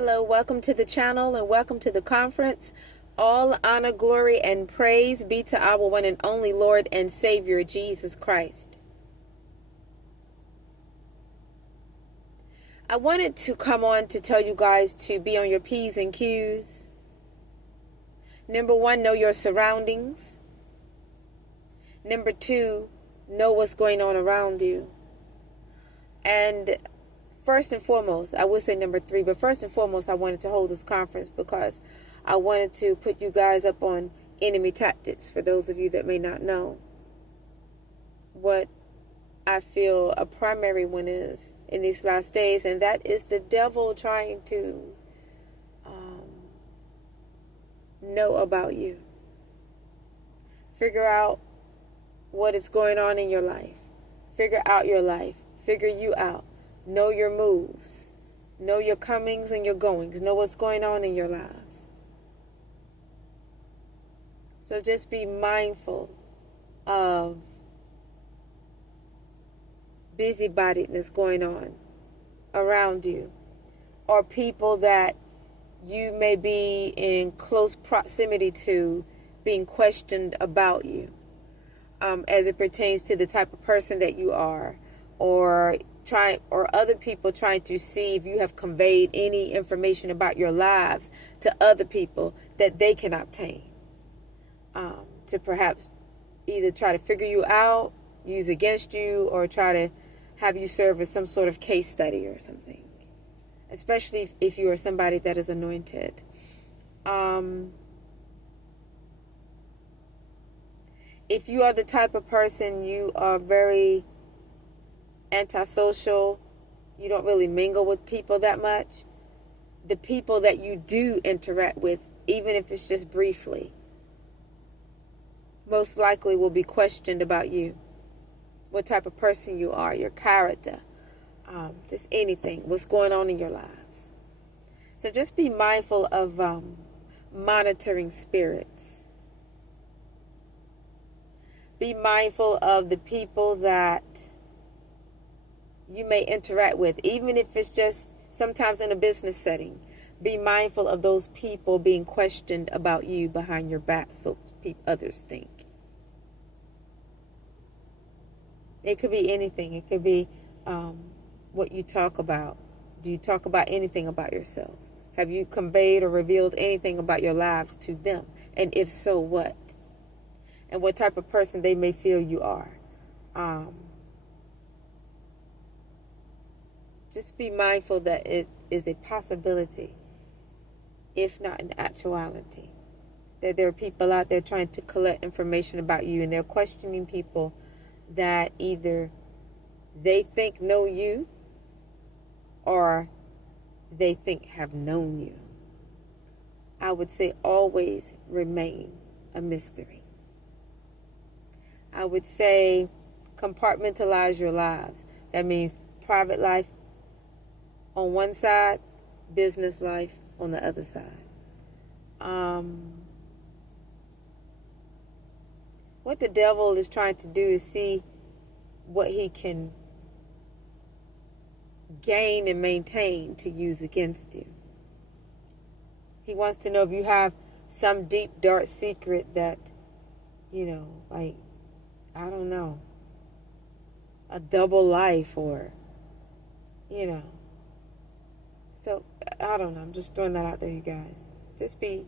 Hello, welcome to the channel and welcome to the conference. All honor, glory, and praise be to our one and only Lord and Savior, Jesus Christ. I wanted to come on to tell you guys to be on your P's and Q's. Number one, know your surroundings. Number two, know what's going on around you. And first and foremost, I would say number three, but first and foremost, I wanted to hold this conference because I wanted to put you guys up on enemy tactics for those of you that may not know what I feel a primary one is in these last days, and that is the devil trying to know about you. Figure out what is going on in your life. Figure out your life. Figure you out. Know your moves. Know your comings and your goings. Know what's going on in your lives. So just be mindful of busybodiness going on around you, or people that you may be in close proximity to being questioned about you, as it pertains to the type of person that you are, or other people trying to see if you have conveyed any information about your lives to other people that they can obtain, to perhaps either try to figure you out, use against you, or try to have you serve as some sort of case study or something, especially if you are somebody that is anointed. If you are the type of person, you are very antisocial, you don't really mingle with people that much, the people that you do interact with, even if it's just briefly, most likely will be questioned about you, what type of person you are, your character, just anything, what's going on in your lives. So just be mindful of monitoring spirits. Be mindful of the people that you may interact with, even if it's just sometimes in a business setting. Be mindful of those people being questioned about you behind your back, so others think. It could be anything. It could be what you talk about. Do you talk about anything about yourself? Have you conveyed or revealed anything about your lives to them? And if so, what? And what type of person they may feel you are. Just be mindful that it is a possibility, if not an actuality, that there are people out there trying to collect information about you, and they're questioning people that either they think know you or they think have known you. I would say always remain a mystery. I would say compartmentalize your lives. That means private life on one side, business life on the other side. What the devil is trying to do is see what he can gain and maintain to use against you. He wants to know if you have some deep, dark secret that, like, I don't know, a double life, or, So, I don't know. I'm just throwing that out there, you guys. Just be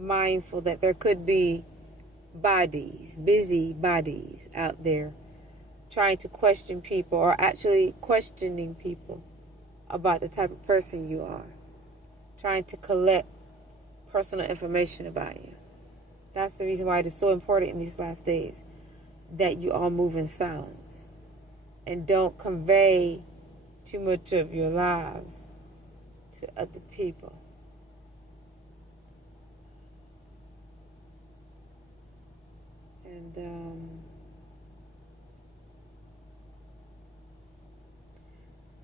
mindful that there could be busy bodies out there trying to question people, or actually questioning people about the type of person you are, trying to collect personal information about you. That's the reason why it is so important in these last days that you all move in silence and don't convey too much of your lives to other people. And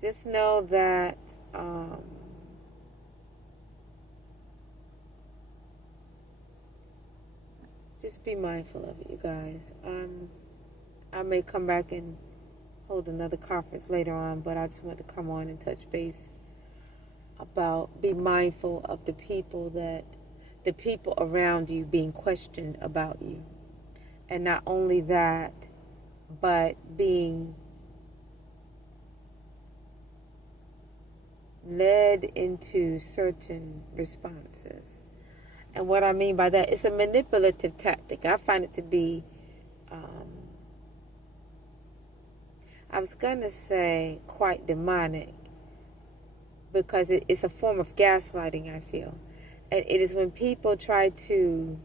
just know that just be mindful of it, you guys. I may come back and hold another conference later on, but I just want to come on and touch base about be mindful of the people around you being questioned about you. And not only that, but being led into certain responses. And what I mean by that, it's a manipulative tactic. I find it to be, I was going to say quite demonic, because it's a form of gaslighting, I feel. And it is when people try to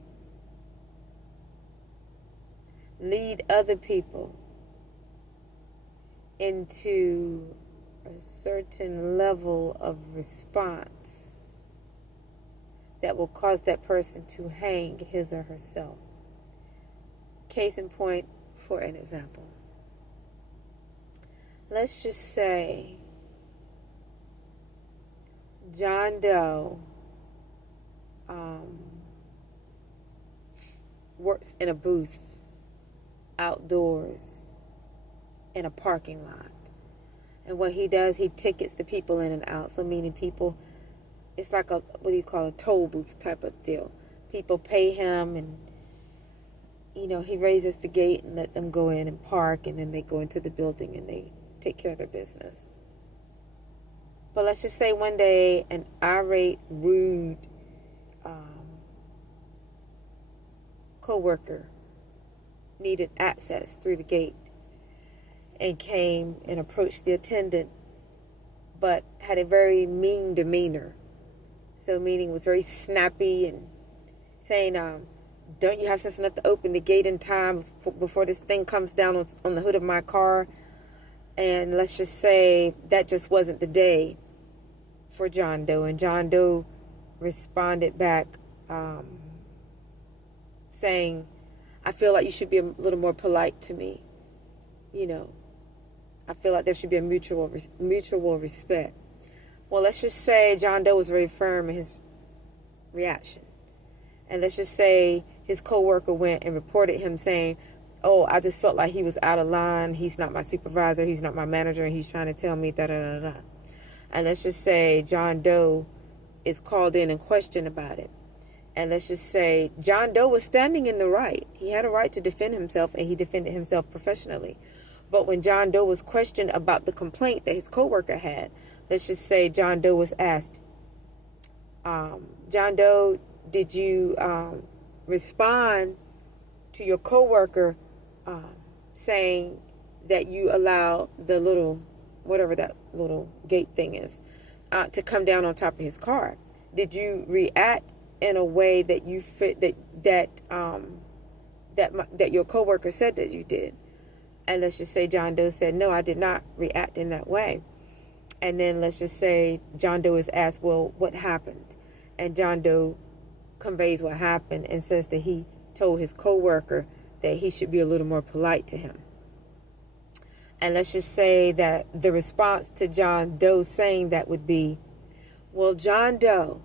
lead other people into a certain level of response that will cause that person to hang his or herself. Case in point, for an example. Let's just say John Doe works in a booth outdoors in a parking lot. And what he does, he tickets the people in and out. So meaning people, it's like a toll booth type of deal. People pay him, and he raises the gate and let them go in and park, and then they go into the building and they take care of their business. But let's just say one day an irate, rude co-worker needed access through the gate and came and approached the attendant, but had a very mean demeanor. So meaning was very snappy and saying, don't you have sense enough to open the gate in time before this thing comes down on the hood of my car? And let's just say that just wasn't the day for John Doe. And John Doe responded back saying, I feel like you should be a little more polite to me. I feel like there should be a mutual respect. Well, let's just say John Doe was very firm in his reaction. And let's just say his coworker went and reported him saying, oh, I just felt like he was out of line. He's not my supervisor. He's not my manager. And he's trying to tell me da-da-da-da. And let's just say John Doe is called in and questioned about it. And let's just say John Doe was standing in the right. He had a right to defend himself, and he defended himself professionally. But when John Doe was questioned about the complaint that his coworker had, let's just say John Doe was asked, John Doe, did you respond to your coworker saying that you allowed the little, whatever that little gate thing is, to come down on top of his car? Did you react in a way that you fit that your coworker said that you did? And let's just say John Doe said, no, I did not react in that way. And then let's just say John Doe is asked, well, what happened? And John Doe conveys what happened and says that he told his coworker that he should be a little more polite to him. And let's just say that the response to John Doe saying that would be, well, John Doe,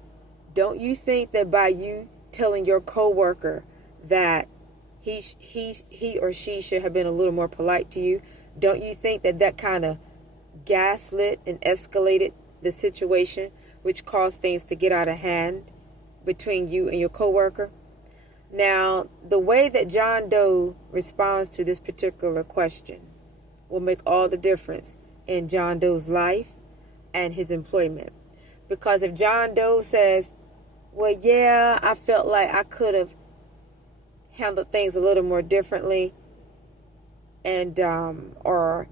don't you think that by you telling your coworker that he or she should have been a little more polite to you, don't you think that kind of gaslit and escalated the situation, which caused things to get out of hand between you and your coworker? Now, the way that John Doe responds to this particular question will make all the difference in John Doe's life and his employment. Because if John Doe says, well, yeah, I felt like I could have handled things a little more differently, and or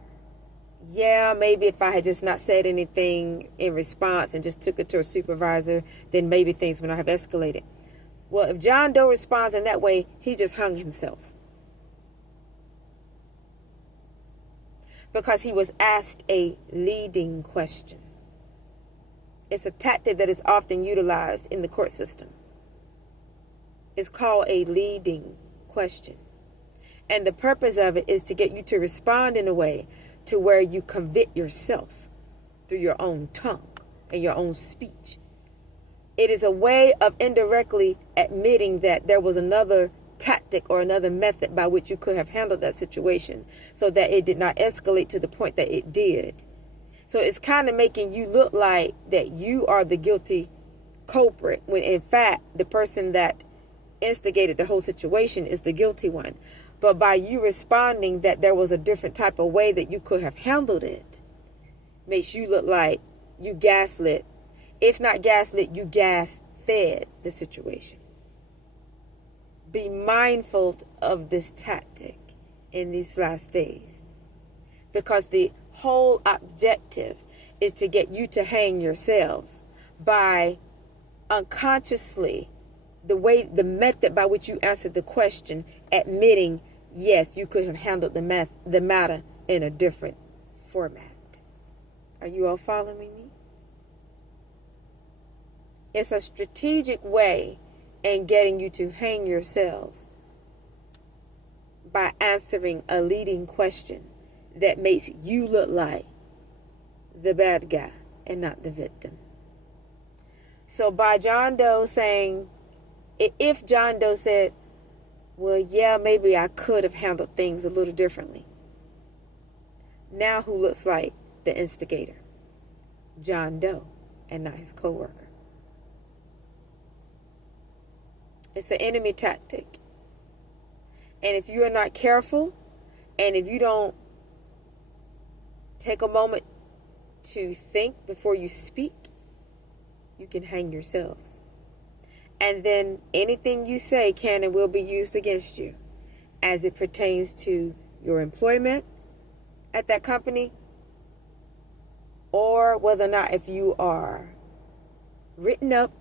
yeah, maybe if I had just not said anything in response and just took it to a supervisor, then maybe things would not have escalated. Well, if John Doe responds in that way, he just hung himself, because he was asked a leading question. It's a tactic that is often utilized in the court system. It's called a leading question. And the purpose of it is to get you to respond in a way to where you convict yourself through your own tongue and your own speech. It is a way of indirectly admitting that there was another tactic or another method by which you could have handled that situation so that it did not escalate to the point that it did. So it's kind of making you look like that you are the guilty culprit, when in fact the person that instigated the whole situation is the guilty one. But by you responding that there was a different type of way that you could have handled it, makes you look like you gaslit. If not gaslit, you gas fed the situation. Be mindful of this tactic in these last days, because the whole objective is to get you to hang yourselves by unconsciously, the method by which you answered the question, admitting, yes, you could have handled the matter in a different format. Are you all following me? It's a strategic way in getting you to hang yourselves by answering a leading question that makes you look like the bad guy and not the victim. So by John Doe saying, if John Doe said, well, yeah, maybe I could have handled things a little differently. Now who looks like the instigator? John Doe, and not his co-worker. It's an enemy tactic. And if you are not careful, and if you don't take a moment to think before you speak, you can hang yourselves. And then anything you say can and will be used against you as it pertains to your employment at that company, or whether or not if you are written up